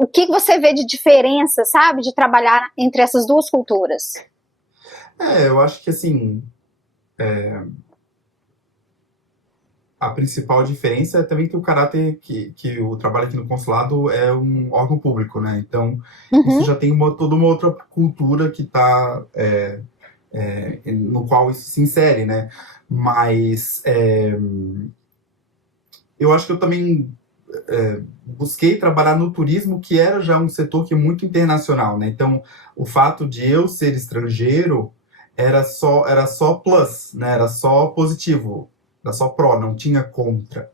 o que você vê de diferença, sabe, de trabalhar entre essas duas culturas? Eu acho que assim, a principal diferença é também que o caráter que o trabalho aqui no consulado é um órgão público, né? Então, isso Uhum. já tem toda uma outra cultura que está no qual isso se insere, né? Mas eu acho que eu também busquei trabalhar no turismo, que era já um setor que é muito internacional, né? Então, o fato de eu ser estrangeiro era só plus, né? Era só positivo, era só pró, não tinha contra,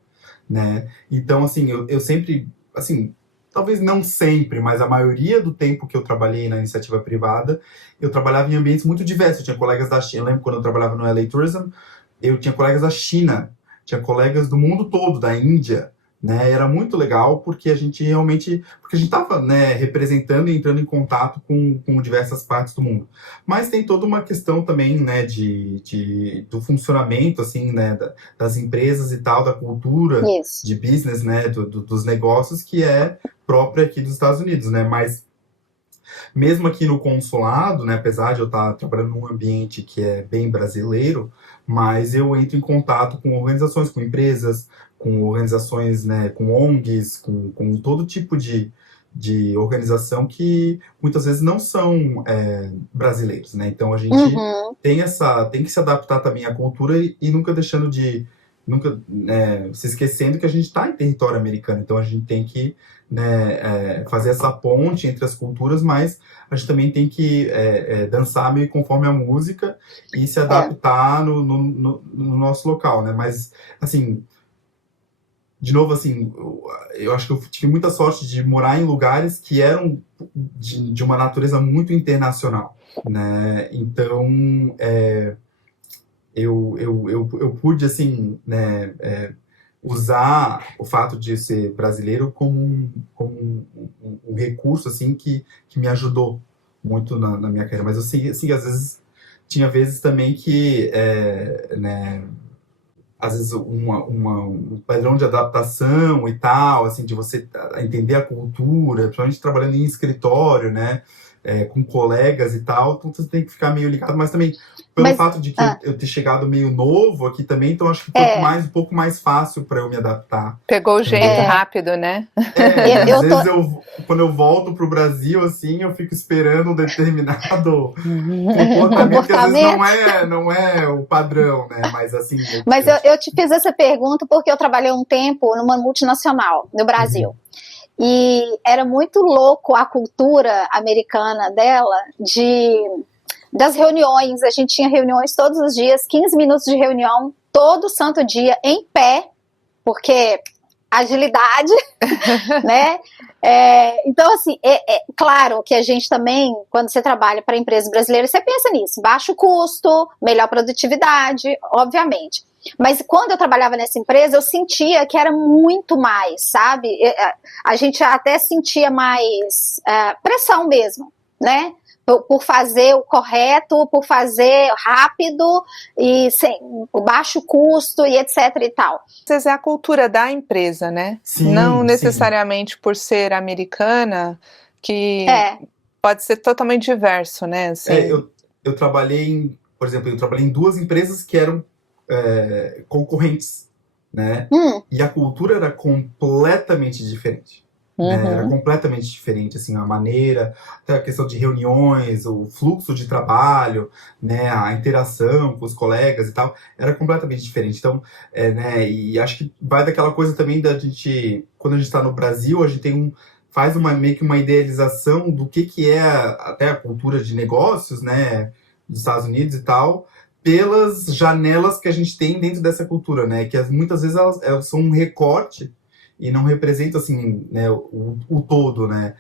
né? Então, assim, eu sempre, assim, talvez não sempre, mas a maioria do tempo que eu trabalhei na iniciativa privada, eu trabalhava em ambientes muito diversos. Eu tinha colegas da China, eu lembro quando eu trabalhava no LA Tourism, eu tinha colegas da China, tinha colegas do mundo todo, da Índia, né? Era muito legal porque a gente realmente, porque a gente estava, né, representando e entrando em contato com diversas partes do mundo. Mas tem toda uma questão também, né, do funcionamento, assim, né, das empresas e tal, da cultura Isso. de business, né, dos negócios que é própria aqui dos Estados Unidos, né? Mas mesmo aqui no consulado, né, apesar de eu estar trabalhando num ambiente que é bem brasileiro, mas eu entro em contato com organizações, com empresas, com organizações, né, com ONGs, com todo tipo de organização que muitas vezes não são brasileiros, né? Então a gente Uhum. tem que se adaptar também à cultura e nunca deixando de nunca se esquecendo que a gente está em território americano, então a gente tem que, né, fazer essa ponte entre as culturas, mas a gente também tem que dançar meio conforme a música e se É. adaptar no nosso local, né? Mas, assim, de novo, assim, eu acho que eu tive muita sorte de morar em lugares que eram de uma natureza muito internacional, né? Então, eu pude, assim, né, usar o fato de ser brasileiro como um recurso, assim, que me ajudou muito na minha carreira. Mas eu sei, assim, às vezes, tinha vezes também que, né, às vezes um padrão de adaptação e tal, assim, de você entender a cultura, principalmente trabalhando em escritório, né, com colegas e tal, então você tem que ficar meio ligado, mas também pelo Mas, fato de que eu ter chegado meio novo aqui também, então acho que foi é, um pouco mais fácil para eu me adaptar. Pegou o jeito é, rápido, né? Às eu tô, vezes quando eu volto pro Brasil, assim, eu fico esperando um determinado comportamento que às vezes comportamento. não é o padrão, né? Mas assim, Mas eu te fiz essa pergunta porque eu trabalhei um tempo numa multinacional no Brasil. Uhum. E era muito louco a cultura americana dela das reuniões. A gente tinha reuniões todos os dias, 15 minutos de reunião, todo santo dia, em pé, porque agilidade, né? Então, assim, claro que a gente também, quando você trabalha para empresas brasileiras, você pensa nisso, baixo custo, melhor produtividade, obviamente. Mas quando eu trabalhava nessa empresa, eu sentia que era muito mais, sabe? A gente até sentia mais pressão mesmo, né? Por fazer o correto, por fazer rápido e sem o baixo custo e etc e tal. Às vezes é a cultura da empresa, né? Sim, não sim. necessariamente por ser americana, que pode ser totalmente diverso, né? Assim. Eu trabalhei por exemplo, eu trabalhei em duas empresas que eram concorrentes, né? E a cultura era completamente diferente. Né? Era completamente diferente, assim, a maneira, até a questão de reuniões, o fluxo de trabalho, né, a interação com os colegas e tal, era completamente diferente. Então, né, e acho que vai daquela coisa também da gente, quando a gente está no Brasil, a gente faz meio que uma idealização do que é até a cultura de negócios, né, dos Estados Unidos e tal, pelas janelas que a gente tem dentro dessa cultura, né, que muitas vezes elas são um recorte e não representa, assim, né, o todo, né?